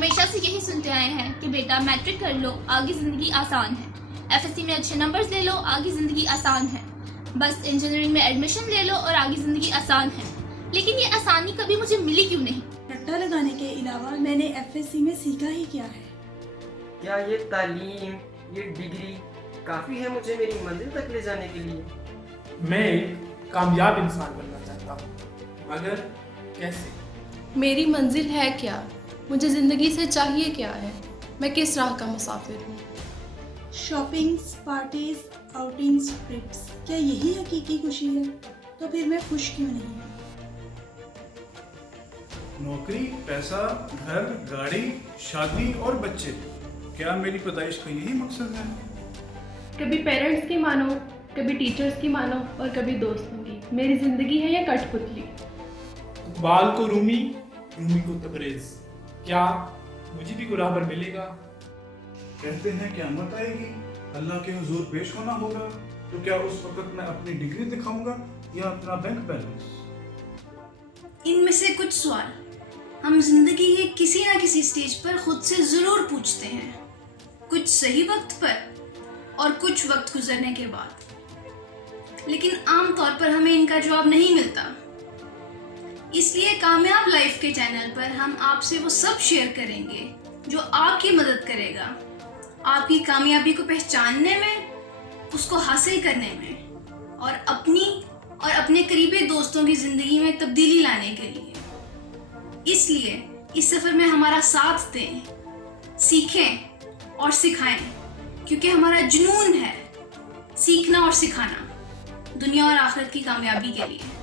हमेशा से यही सुनते आए हैं कि बेटा मैट्रिक कर लो, आगे ज़िंदगी आसान है। एफएससी में अच्छे नंबर्स ले लो, आगे ज़िंदगी आसान है। बस इंजीनियरिंग में एडमिशन ले लो और आगे ज़िंदगी आसान है। लेकिन ये आसानी कभी मुझे मिली क्यों नहीं? रट्टा लगाने के अलावा मैंने एफएससी में सीखा ही क्या है? क्या ये तालीम, ये डिग्री काफ़ी है मुझे मेरी मंजिल तक ले जाने के लिए? मैं एक कामयाब इंसान बनना चाहता हूँ, मगर कैसे? मेरी मंजिल है क्या? मुझे ज़िंदगी से चाहिए क्या है? मैं किस राह का मुसाफिर हूँ? शॉपिंग्स, पार्टीज, आउटिंग्स, ट्रिप्स, क्या यही हकीकी खुशी है? तो फिर मैं खुश क्यों नहीं? नौकरी, पैसा, घर, गाड़ी, शादी और बच्चे, क्या मेरी पैदाइश का यही मकसद है? कभी पेरेंट्स की मानो, कभी टीचर्स की मानो और कभी दोस्तों की। मेरी ज़िंदगी है या कठपुतली? इकबाल को रूमी, रूमी को तबरेज। क्या मुझे भी कोई राहबर मिलेगा? कहते हैं क़यामत आएगी, अल्लाह के हुजूर पेश होना होगा, तो क्या उस वक्त मैं अपनी डिग्री दिखाऊंगा या अपना बैंक बैलेंस? इनमें से कुछ सवाल हम जिंदगी के किसी ना किसी स्टेज पर खुद से जरूर पूछते हैं, कुछ सही वक्त पर और कुछ वक्त गुजरने के बाद। लेकिन आमतौर पर हमें इनका जवाब नहीं मिलता। इसलिए कामयाब लाइफ के चैनल पर हम आपसे वो सब शेयर करेंगे जो आपकी मदद करेगा आपकी कामयाबी को पहचानने में, उसको हासिल करने में और अपनी और अपने करीबी दोस्तों की जिंदगी में तब्दीली लाने के लिए। इसलिए इस सफर में हमारा साथ दें, सीखें और सिखाएं, क्योंकि हमारा जुनून है सीखना और सिखाना दुनिया और आखिरत की कामयाबी के लिए।